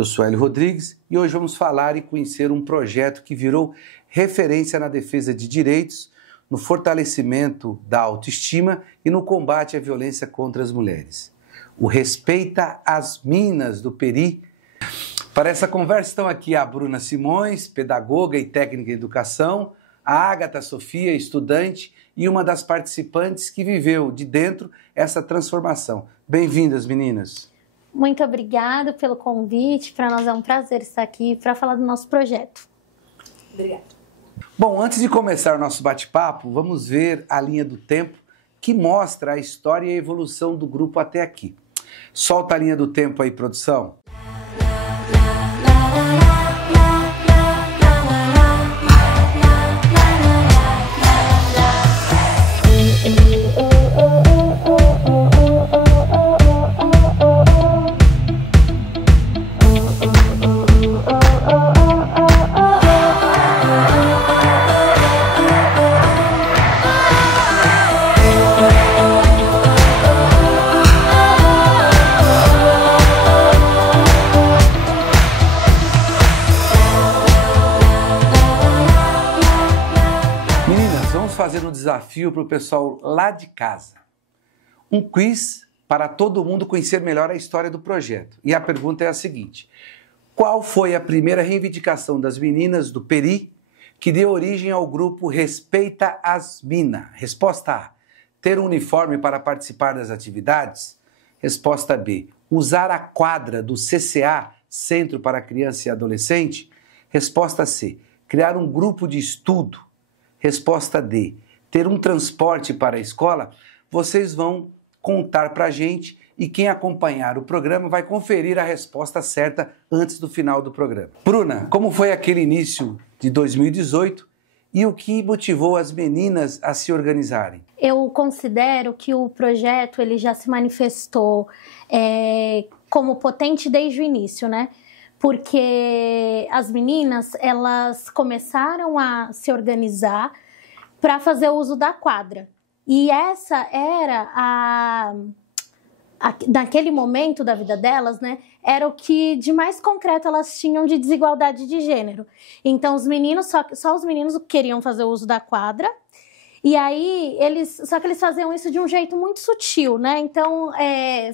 Eu sou Hélio Rodrigues e hoje vamos falar e conhecer um projeto que virou referência na defesa de direitos, no fortalecimento da autoestima e no combate à violência contra as mulheres. O Respeita as Minas, do Peri. Para essa conversa estão aqui a Bruna Simões, pedagoga e técnica em educação, a Ágata Sofia, estudante e uma das participantes que viveu de dentro essa transformação. Bem-vindas, meninas. Muito obrigada pelo convite. Para nós é um prazer estar aqui para falar do nosso projeto. Obrigada. Bom, antes de começar o nosso bate-papo, vamos ver a linha do tempo que mostra a história e a evolução do grupo até aqui. Solta a linha do tempo aí, produção. Fazer um desafio para o pessoal lá de casa. Um quiz para todo mundo conhecer melhor a história do projeto. E a pergunta é a seguinte: qual foi a primeira reivindicação das meninas do Peri que deu origem ao grupo Respeita as Minas? Resposta A: ter um uniforme para participar das atividades. Resposta B: usar a quadra do CCA, Centro para Criança e Adolescente. Resposta C: criar um grupo de estudo. Resposta D: ter um transporte para a escola. Vocês vão contar para a gente e quem acompanhar o programa vai conferir a resposta certa antes do final do programa. Bruna, como foi aquele início de 2018 e o que motivou as meninas a se organizarem? Eu considero que o projeto ele já se manifestou como potente desde o início, né? Porque as meninas, elas começaram a se organizar para fazer uso da quadra. E essa era naquele momento da vida delas, né, era o que de mais concreto elas tinham de desigualdade de gênero. Então os meninos, só os meninos queriam fazer uso da quadra. E aí, só que eles faziam isso de um jeito muito sutil, né? Então,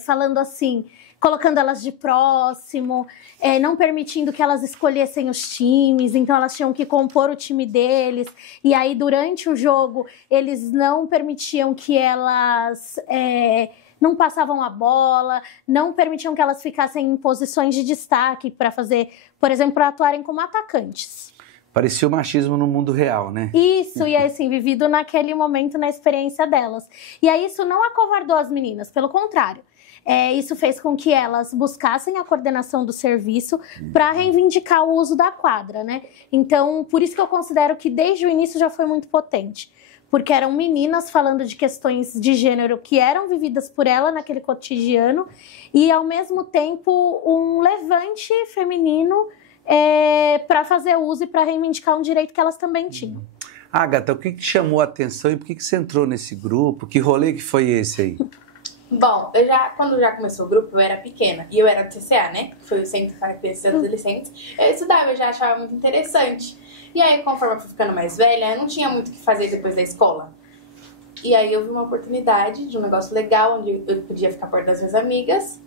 falando assim, colocando elas de próximo, não permitindo que elas escolhessem os times, então elas tinham que compor o time deles, e aí durante o jogo eles não permitiam que elas não passavam a bola, não permitiam que elas ficassem em posições de destaque para fazer, por exemplo, para atuarem como atacantes. Parecia o machismo no mundo real, né? Isso, e assim, vivido naquele momento, na experiência delas. E aí isso não acovardou as meninas, pelo contrário. Isso fez com que elas buscassem a coordenação do serviço para reivindicar o uso da quadra, né? Então, por isso que eu considero que desde o início já foi muito potente. Porque eram meninas falando de questões de gênero que eram vividas por ela naquele cotidiano e, ao mesmo tempo, um levante feminino para fazer uso e para reivindicar um direito que elas também tinham. Ágata, o que te chamou a atenção e por que você entrou nesse grupo? Que rolê que foi esse aí? Bom, quando já começou o grupo, eu era pequena. E eu era do CCA, né? Que foi o Centro para Crianças e Adolescentes. Eu estudava, eu já achava muito interessante. E aí, conforme eu fui ficando mais velha, eu não tinha muito o que fazer depois da escola. E aí eu vi uma oportunidade de um negócio legal, onde eu podia ficar perto das minhas amigas.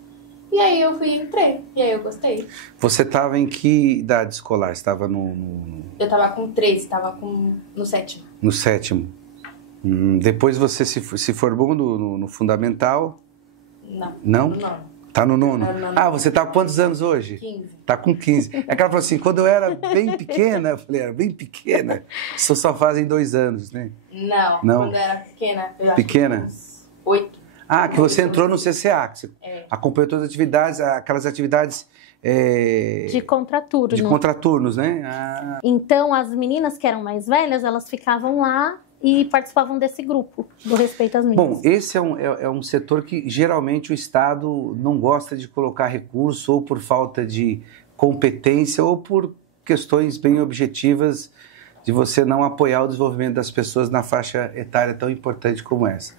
E aí eu fui e entrei. E aí eu gostei. Você estava em que idade escolar? Você estava Eu estava com 13, estava no 7º. No 7º. Depois você se formou no fundamental? Não. Não? No 9º. Tá no 9º? Tá no 9º. Ah, você tá com quantos anos hoje? 15. Tá com 15. É que ela falou assim, quando eu era bem pequena, eu falei, era bem pequena. Isso só fazem 2 anos, né? Não, quando eu era pequena. Eu pequena? Acho que uns 8. Ah, que você entrou no CCA, que você acompanhou todas as atividades, aquelas atividades... de contraturno. De contraturnos, né? Ah. Então, as meninas que eram mais velhas, elas ficavam lá e participavam desse grupo do Respeito às Minas. Bom, esse é um setor que geralmente o Estado não gosta de colocar recurso ou por falta de competência ou por questões bem objetivas de você não apoiar o desenvolvimento das pessoas na faixa etária tão importante como essa.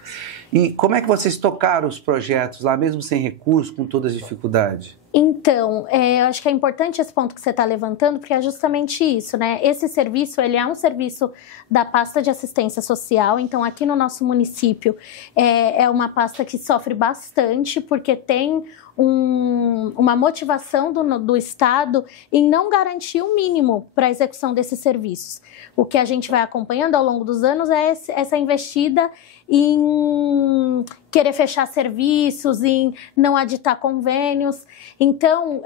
E como é que vocês tocaram os projetos lá, mesmo sem recurso, com todas as dificuldades? Então, eu acho que é importante esse ponto que você está levantando, porque é justamente isso, né? Esse serviço, ele é um serviço da pasta de assistência social, então aqui no nosso município é uma pasta que sofre bastante, porque tem uma motivação do Estado em não garantir o mínimo para a execução desses serviços. O que a gente vai acompanhando ao longo dos anos é essa investida em querer fechar serviços, em não aditar convênios. Então,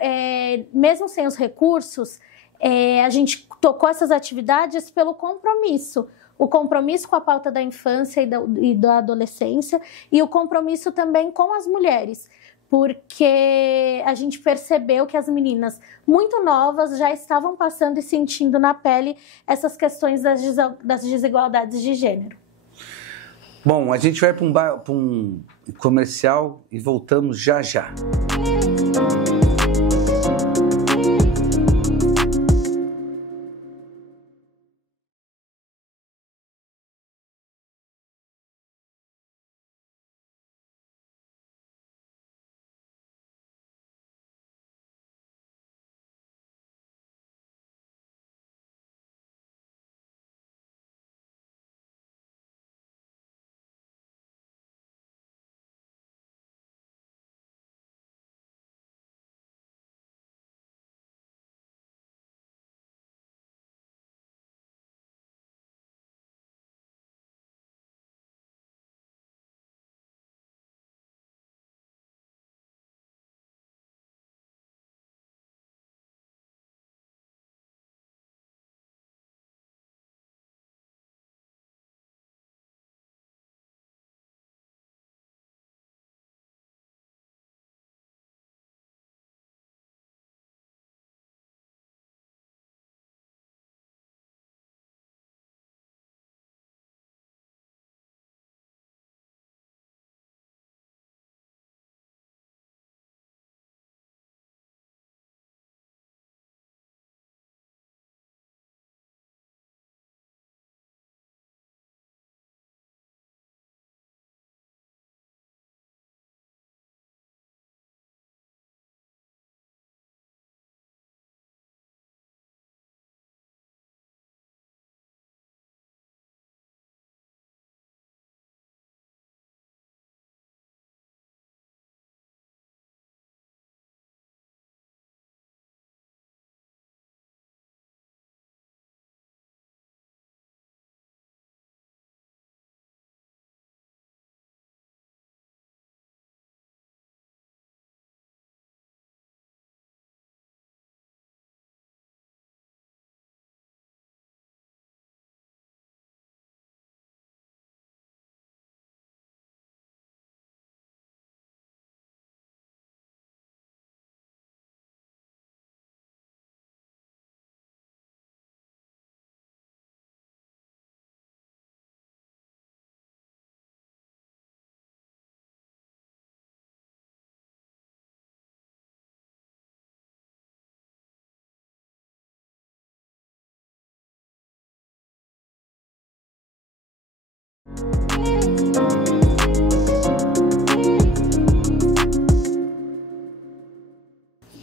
mesmo sem os recursos, a gente tocou essas atividades pelo compromisso. O compromisso com a pauta da infância e da adolescência e o compromisso também com as mulheres, porque a gente percebeu que as meninas muito novas já estavam passando e sentindo na pele essas questões das desigualdades de gênero. Bom, a gente vai para um comercial e voltamos já já.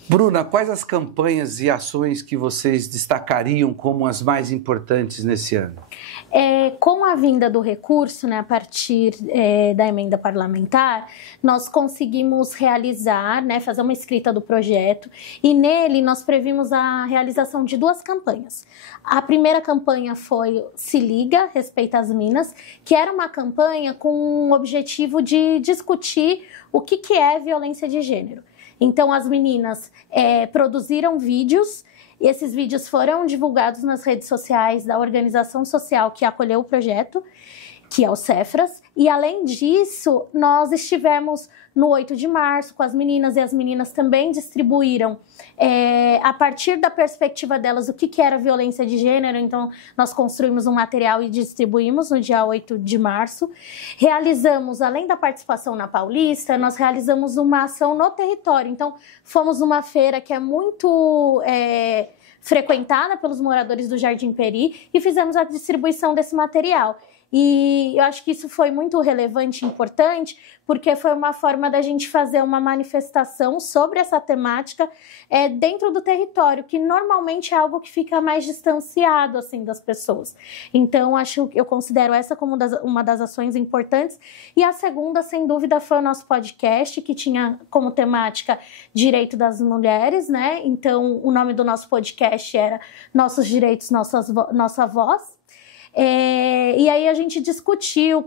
Bruna, quais as campanhas e ações que vocês destacariam como as mais importantes nesse ano? Com a vinda do recurso, né, a partir da emenda parlamentar, nós conseguimos realizar, né, fazer uma escrita do projeto e nele nós previmos a realização de 2 campanhas. A primeira campanha foi Se Liga, Respeita as Minas, que era uma campanha com o objetivo de discutir o que é violência de gênero. Então, as meninas produziram vídeos, e esses vídeos foram divulgados nas redes sociais da organização social que acolheu o projeto, que é o Cefras, e além disso, nós estivemos no 8 de março com as meninas, e as meninas também distribuíram, a partir da perspectiva delas, o que era violência de gênero. Então, nós construímos um material e distribuímos no dia 8 de março. Realizamos, além da participação na Paulista, nós realizamos uma ação no território. Então, fomos numa feira que é muito frequentada pelos moradores do Jardim Peri e fizemos a distribuição desse material. E eu acho que isso foi muito relevante e importante, porque foi uma forma da gente fazer uma manifestação sobre essa temática dentro do território, que normalmente é algo que fica mais distanciado assim, das pessoas. Então, eu considero essa como uma das ações importantes. E a segunda, sem dúvida, foi o nosso podcast, que tinha como temática direito das mulheres, né? Então, o nome do nosso podcast era Nossos Direitos, Nossa Voz. E aí a gente discutiu,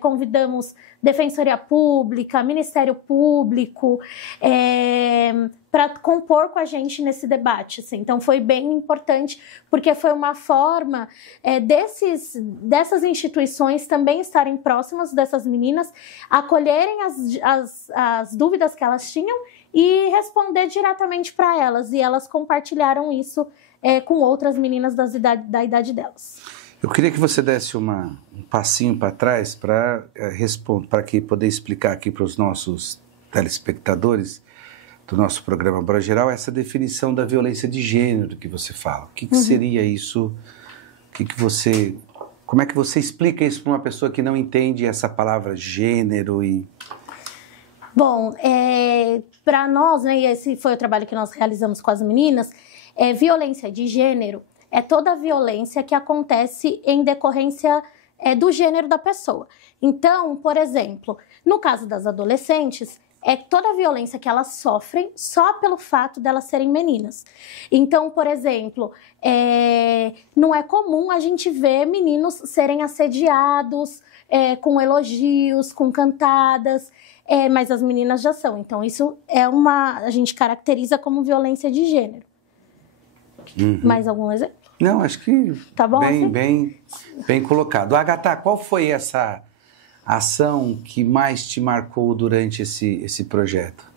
convidamos Defensoria Pública, Ministério Público, para compor com a gente nesse debate. Assim. Então foi bem importante, porque foi uma forma dessas instituições também estarem próximas dessas meninas, acolherem as dúvidas que elas tinham e responder diretamente para elas. E elas compartilharam isso com outras meninas da idade delas. Eu queria que você desse um passinho para trás para poder explicar aqui para os nossos telespectadores do nosso programa Bora Geral essa definição da violência de gênero que você fala. O que seria isso? Como é que você explica isso para uma pessoa que não entende essa palavra gênero Bom, para nós, né, e esse foi o trabalho que nós realizamos com as meninas, violência de gênero é toda a violência que acontece em decorrência do gênero da pessoa. Então, por exemplo, no caso das adolescentes, é toda a violência que elas sofrem só pelo fato delas serem meninas. Então, por exemplo, não é comum a gente ver meninos serem assediados com elogios, com cantadas, mas as meninas já são. Então, isso a gente caracteriza como violência de gênero. Mais algum exemplo? Não, acho que tá bom, bem colocado. Agatha, qual foi essa ação que mais te marcou durante esse projeto?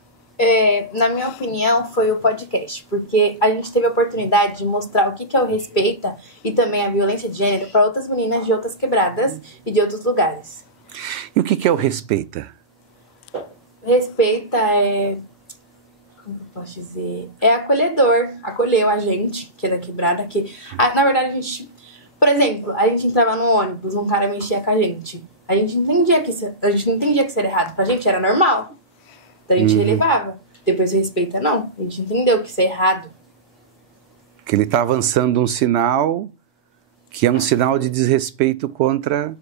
Na minha opinião, foi o podcast, porque a gente teve a oportunidade de mostrar o que é o Respeita e também a violência de gênero para outras meninas de outras quebradas e de outros lugares. E o que é o Respeita? Respeita como eu posso dizer? É acolhedor. Acolheu a gente, que é da quebrada. Na verdade, a gente... Por exemplo, a gente entrava no ônibus, um cara mexia com a gente. A gente não entendia que isso era errado. Pra gente era normal. Então a gente relevava. Depois Respeita, não. A gente entendeu que isso é errado. Que ele tá avançando um sinal que é um sinal de desrespeito contra...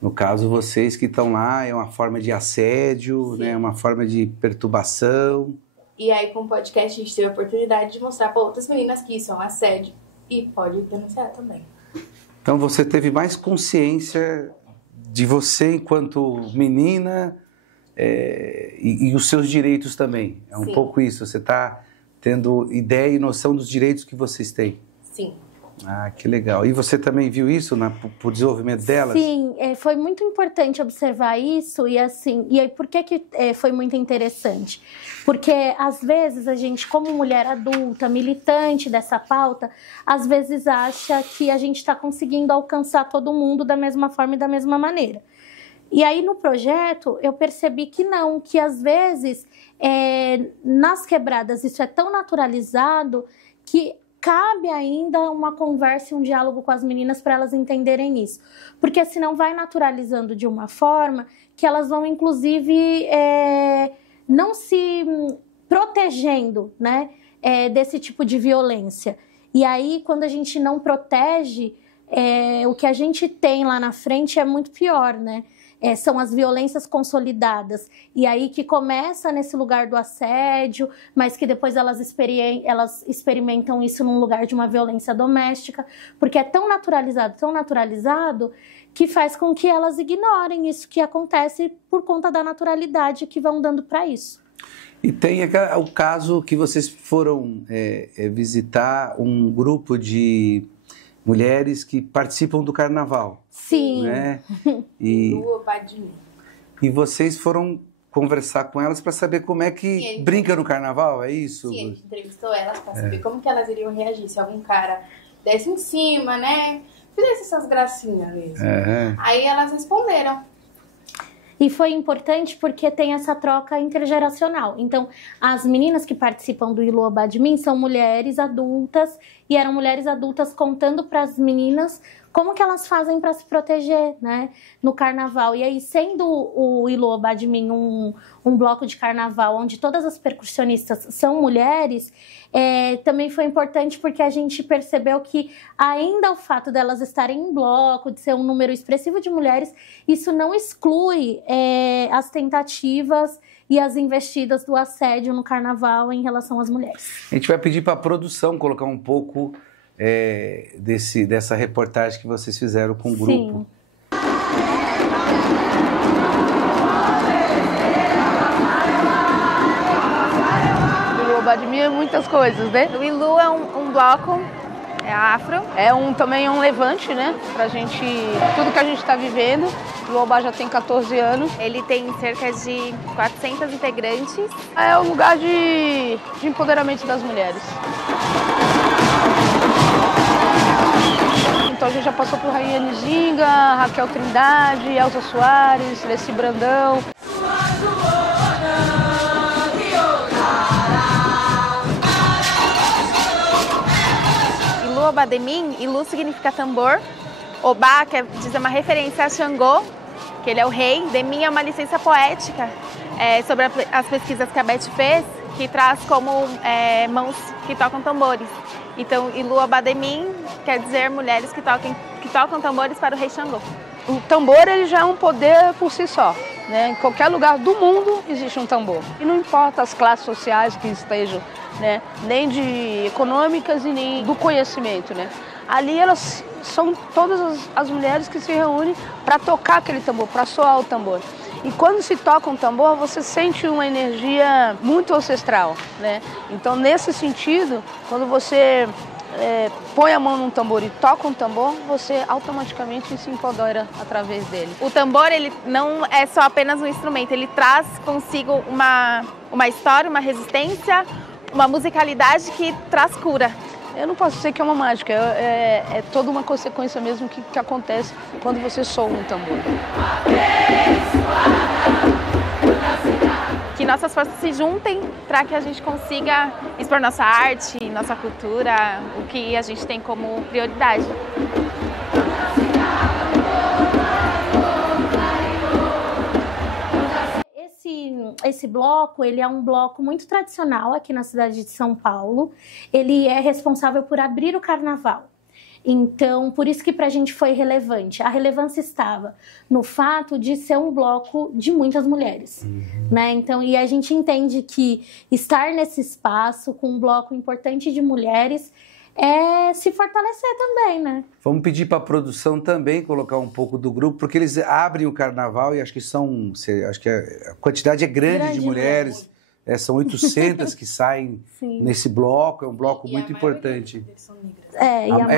No caso, vocês que estão lá, é uma forma de assédio, né? Uma forma de perturbação. E aí, com o podcast, a gente teve a oportunidade de mostrar para outras meninas que isso é um assédio e pode denunciar também. Então, você teve mais consciência de você enquanto menina e os seus direitos também. É um pouco isso, você está tendo ideia e noção dos direitos que vocês têm. Sim. Ah, que legal. E você também viu isso pro desenvolvimento delas? Sim, foi muito importante observar isso e aí por que foi muito interessante? Porque às vezes a gente, como mulher adulta, militante dessa pauta, às vezes acha que a gente está conseguindo alcançar todo mundo da mesma forma e da mesma maneira. E aí no projeto eu percebi que não, que às vezes nas quebradas isso é tão naturalizado que cabe ainda uma conversa e um diálogo com as meninas para elas entenderem isso. Porque senão vai naturalizando de uma forma que elas vão, inclusive, não se protegendo, né, desse tipo de violência. E aí, quando a gente não protege, o que a gente tem lá na frente é muito pior, né? São as violências consolidadas. E aí que começa nesse lugar do assédio, mas que depois elas experimentam isso num lugar de uma violência doméstica, porque é tão naturalizado, que faz com que elas ignorem isso que acontece por conta da naturalidade que vão dando para isso. E tem o caso que vocês foram visitar um grupo de mulheres que participam do carnaval. Sim. Né? E vocês foram conversar com elas para saber como é que brinca no carnaval, é isso? Sim, a gente entrevistou elas para saber como que elas iriam reagir. Se algum cara desse em cima, né? Fizesse essas gracinhas mesmo. Aí elas responderam. E foi importante porque tem essa troca intergeracional. Então, as meninas que participam do Ilu Obadmin são mulheres adultas, e eram mulheres adultas contando para as meninas como que elas fazem para se proteger, né, no carnaval. E aí, sendo o Iluo Badmin um bloco de carnaval onde todas as percussionistas são mulheres, também foi importante porque a gente percebeu que ainda o fato delas estarem em bloco, de ser um número expressivo de mulheres, isso não exclui as tentativas e as investidas do assédio no carnaval em relação às mulheres. A gente vai pedir para a produção colocar um pouco dessa reportagem que vocês fizeram com o grupo. Sim. O Badmin é muitas coisas, né? O Ilu é um bloco afro. Também um levante, né? Pra gente, tudo que a gente está vivendo. O Iluobá já tem 14 anos. Ele tem cerca de 400 integrantes. É um lugar de empoderamento das mulheres. Então a gente já passou por Rainha Nzinga, Raquel Trindade, Elza Soares, Leci Brandão. Ilu Obademin, Ilu significa tambor. Oba quer dizer uma referência a Xangô, que ele é o rei. Demin é uma licença poética sobre as pesquisas que a Beth fez, que traz como mãos que tocam tambores. Então, Ilu Obademin quer dizer mulheres que tocam tambores para o rei Xangô. O tambor ele já é um poder por si só, né? Em qualquer lugar do mundo existe um tambor. E não importa as classes sociais que estejam, né? Nem de econômicas e nem do conhecimento, né? Ali elas são todas as mulheres que se reúnem para tocar aquele tambor, para soar o tambor. E quando se toca um tambor, você sente uma energia muito ancestral, né? Então, nesse sentido, quando você põe a mão num tambor e toca um tambor, você automaticamente se empodera através dele. O tambor, ele não é só apenas um instrumento, ele traz consigo uma história, uma resistência, uma musicalidade que traz cura. Eu não posso dizer que é uma mágica, é toda uma consequência mesmo que acontece quando você soa um tambor. Que nossas forças se juntem para que a gente consiga expor nossa arte, nossa cultura, o que a gente tem como prioridade. Esse bloco, ele é um bloco muito tradicional aqui na cidade de São Paulo. Ele é responsável por abrir o carnaval. Então, por isso que pra gente foi relevante. A relevância estava no fato de ser um bloco de muitas mulheres, né? Então, e a gente entende que estar nesse espaço com um bloco importante de mulheres é se fortalecer também, né? Vamos pedir para a produção também colocar um pouco do grupo, porque eles abrem o carnaval e acho que a quantidade é grande de mulheres. São 800 que saem nesse bloco, é um bloco muito importante.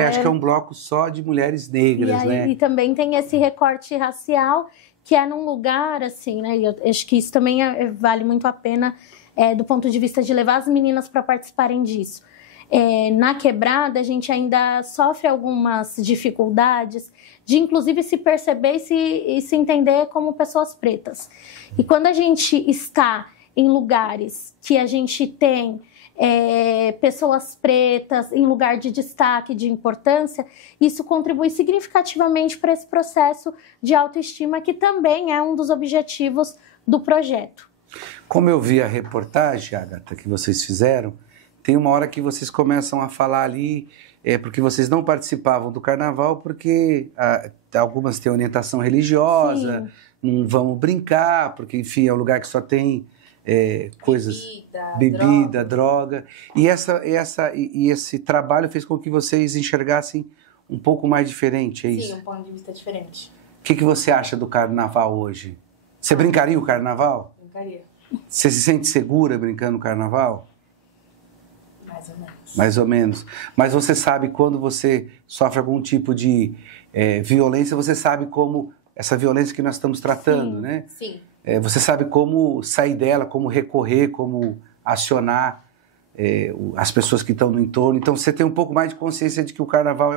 Acho que é um bloco só de mulheres negras, né? E também tem esse recorte racial, que é num lugar, assim, né? Eu acho que isso também vale muito a pena do ponto de vista de levar as meninas para participarem disso. Na quebrada, a gente ainda sofre algumas dificuldades de, inclusive, se perceber e se entender como pessoas pretas. E quando a gente está em lugares que a gente tem pessoas pretas em lugar de destaque, de importância, isso contribui significativamente para esse processo de autoestima, que também é um dos objetivos do projeto. Como eu vi a reportagem, Agatha, que vocês fizeram, tem uma hora que vocês começam a falar ali, porque vocês não participavam do carnaval, porque algumas têm orientação religiosa, não vamos brincar, porque, enfim, é um lugar que só tem coisas, bebida, droga. E esse trabalho fez com que vocês enxergassem um pouco mais diferente, é isso? Sim, um ponto de vista diferente. O que você acha do carnaval hoje? Você brincaria o carnaval? Brincaria. Você se sente segura brincando no carnaval? Mais ou menos. Mais ou menos. Mas você sabe quando você sofre algum tipo de violência, você sabe como essa violência que nós estamos tratando, né? Sim. Você sabe como sair dela, como recorrer, como acionar as pessoas que estão no entorno. Então você tem um pouco mais de consciência de que o carnaval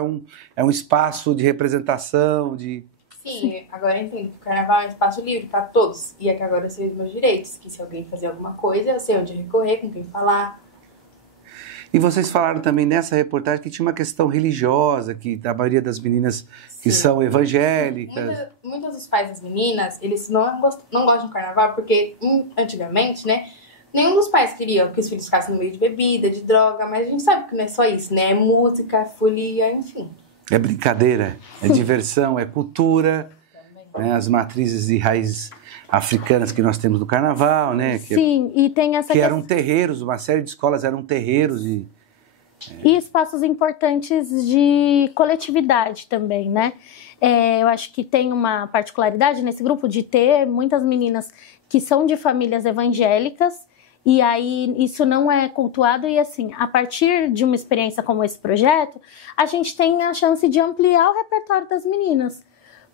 é um espaço de representação, de... Sim, agora eu entendo que o carnaval é um espaço livre para todos. E é que agora eu sei os meus direitos, que se alguém fazer alguma coisa, eu sei onde recorrer, com quem falar. E vocês falaram também nessa reportagem que tinha uma questão religiosa, que a maioria das meninas que são evangélicas... Muitos dos pais das meninas, eles não gostam de carnaval porque, antigamente, né, nenhum dos pais queria que os filhos ficassem no meio de bebida, de droga, mas a gente sabe que não é só isso, né? É música, folia, enfim. É brincadeira, é diversão, é cultura, né? As matrizes de raízes africanas que nós temos no carnaval, né? Sim, e tem essa que eram terreiros, uma série de escolas eram terreiros. E espaços importantes de coletividade também, né? Eu acho que tem uma particularidade nesse grupo de ter muitas meninas que são de famílias evangélicas, e aí isso não é cultuado, e assim, a partir de uma experiência como esse projeto, a gente tem a chance de ampliar o repertório das meninas,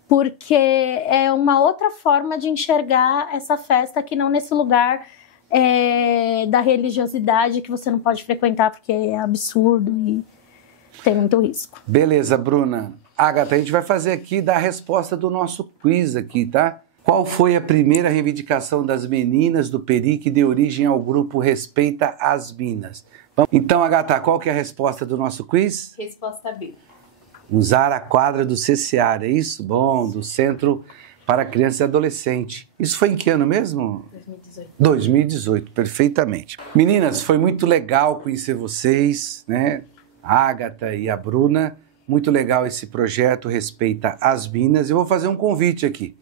porque é uma outra forma de enxergar essa festa que não nesse lugar da religiosidade que você não pode frequentar porque é absurdo e tem muito risco. Beleza, Bruna. Agatha, a gente vai fazer aqui da resposta do nosso quiz aqui, tá? Qual foi a primeira reivindicação das meninas do Peri que deu origem ao grupo Respeita as Minas? Então, Agatha, qual que é a resposta do nosso quiz? Resposta B. Usar a quadra do CCA, é isso? Bom, do Centro para Criança e Adolescente. Isso foi em que ano mesmo? 2018. 2018, perfeitamente. Meninas, foi muito legal conhecer vocês, né? A Agatha e a Bruna. Muito legal esse projeto Respeita as Minas. Eu vou fazer um convite aqui.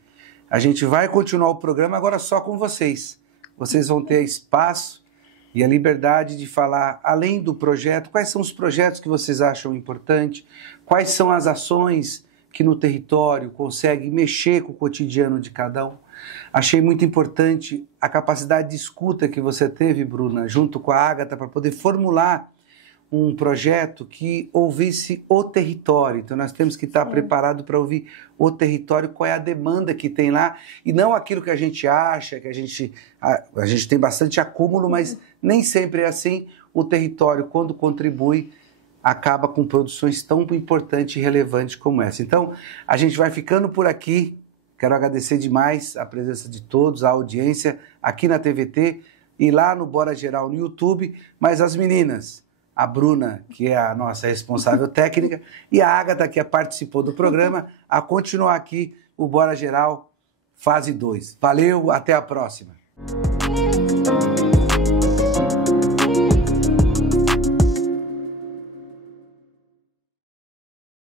A gente vai continuar o programa agora só com vocês. Vocês vão ter espaço e a liberdade de falar, além do projeto, quais são os projetos que vocês acham importantes, quais são as ações que no território conseguem mexer com o cotidiano de cada um. Achei muito importante a capacidade de escuta que você teve, Bruna, junto com a Agatha, para poder formular um projeto que ouvisse o território. Então nós temos que estar preparados para ouvir o território, qual é a demanda que tem lá, e não aquilo que a gente acha, que a gente tem bastante acúmulo, mas nem sempre é assim. O território, quando contribui, acaba com produções tão importantes e relevantes como essa. Então, a gente vai ficando por aqui. Quero agradecer demais a presença de todos, a audiência aqui na TVT e lá no Bora Geral no YouTube. Mas as meninas, a Bruna, que é a nossa responsável técnica, e a Agatha, que participou do programa, a continuar aqui o Bora Geral fase 2. Valeu, até a próxima.